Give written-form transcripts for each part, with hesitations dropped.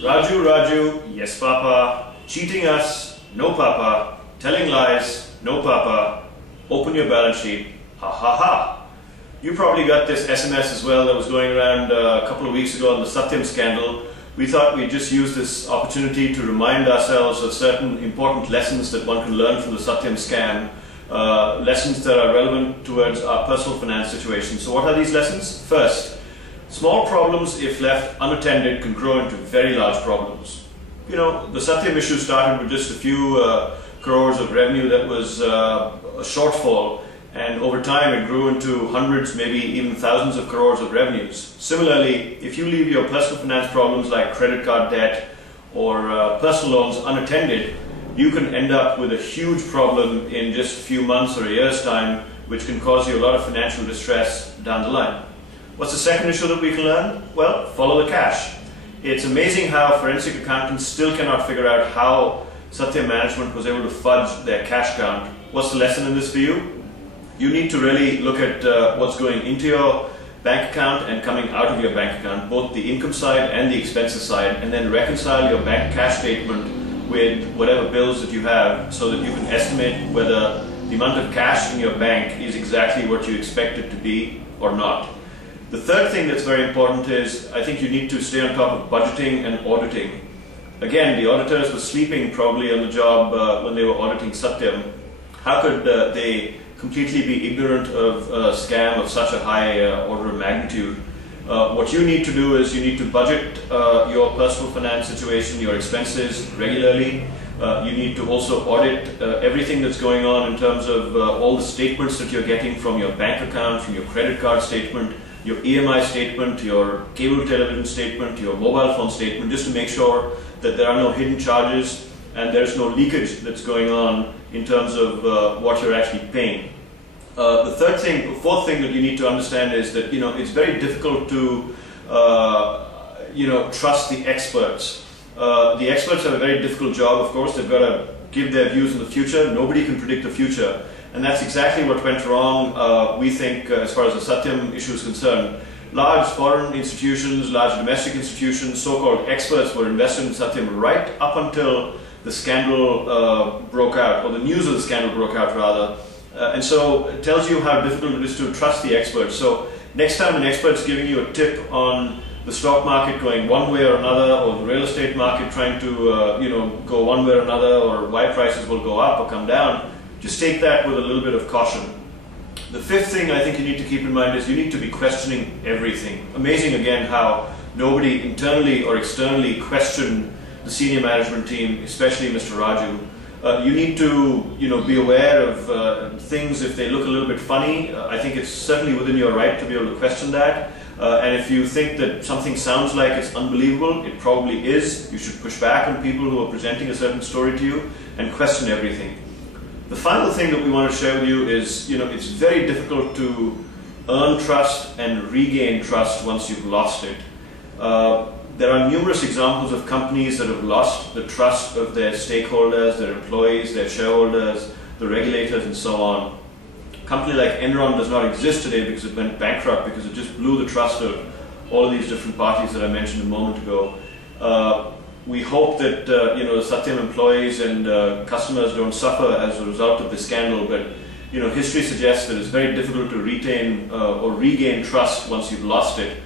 Raju, Raju, yes papa, cheating us, no papa, telling lies, no papa, open your balance sheet, ha ha ha. You probably got this SMS as well that was going around a couple of weeks ago on the Satyam scandal. We thought we'd just use this opportunity to remind ourselves of certain important lessons that one can learn from the Satyam scam, lessons that are relevant towards our personal finance situation. So what are these lessons? First, small problems, if left unattended, can grow into very large problems. You know, the Satyam issue started with just a few crores of revenue that was a shortfall, and over time it grew into hundreds, maybe even thousands of crores of revenues. Similarly, if you leave your personal finance problems like credit card debt or personal loans unattended, you can end up with a huge problem in just a few months or a year's time, which can cause you a lot of financial distress down the line. What's the second issue that we can learn? Well, follow the cash. It's amazing how forensic accountants still cannot figure out how Satyam management was able to fudge their cash count. What's the lesson in this for you? You need to really look at what's going into your bank account and coming out of your bank account, both the income side and the expenses side, and then reconcile your bank cash statement with whatever bills that you have so that you can estimate whether the amount of cash in your bank is exactly what you expect it to be or not. The third thing that's very important is I think you need to stay on top of budgeting and auditing. Again, the auditors were sleeping probably on the job when they were auditing Satyam. How could they completely be ignorant of a scam of such a high order of magnitude? What you need to do is you need to budget your personal finance situation, your expenses regularly. You need to also audit everything that's going on in terms of all the statements that you're getting from your bank account, from your credit card statement, your EMI statement, your cable television statement, your mobile phone statement, just to make sure that there are no hidden charges and there's no leakage that's going on in terms of what you're actually paying. The fourth thing that you need to understand is that it's very difficult to trust the experts. The experts have a very difficult job, of course. They've got to give their views in the future. Nobody can predict the future. And that's exactly what went wrong, we think, as far as the Satyam issue is concerned. Large foreign institutions, large domestic institutions, so-called experts were invested in Satyam right up until the scandal broke out, or the news of the scandal broke out rather. And so it tells you how difficult it is to trust the experts. So next time an expert's giving you a tip on the stock market going one way or another, or the real estate market trying to go one way or another, or why prices will go up or come down, just take that with a little bit of caution. The fifth thing I think you need to keep in mind is you need to be questioning everything. Amazing again how nobody internally or externally questioned the senior management team, especially Mr. Raju. You need to be aware of things if they look a little bit funny. I think it's certainly within your right to be able to question that. And if you think that something sounds like it's unbelievable, it probably is. You should push back on people who are presenting a certain story to you and question everything. The final thing that we want to share with you is, it's very difficult to earn trust and regain trust once you've lost it. There are numerous examples of companies that have lost the trust of their stakeholders, their employees, their shareholders, the regulators, and so on. A company like Enron does not exist today because it went bankrupt, because it just blew the trust of all of these different parties that I mentioned a moment ago. We hope that the Satyam employees and customers don't suffer as a result of this scandal, but history suggests that it's very difficult to retain or regain trust once you've lost it.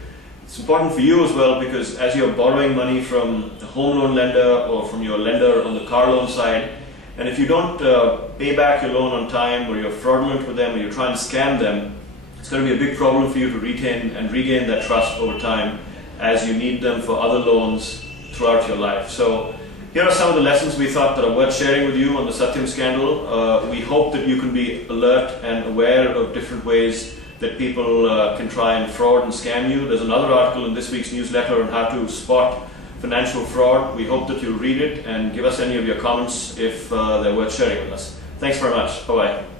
It's important for you as well, because as you're borrowing money from a home loan lender or from your lender on the car loan side, and if you don't pay back your loan on time, or you're fraudulent with them, or you're trying to scam them, it's going to be a big problem for you to retain and regain that trust over time as you need them for other loans throughout your life. So here are some of the lessons we thought that are worth sharing with you on the Satyam scandal. We hope that you can be alert and aware of different ways that people can try and fraud and scam you. There's another article in this week's newsletter on how to spot financial fraud. We hope that you'll read it and give us any of your comments if they're worth sharing with us. Thanks very much. Bye-bye.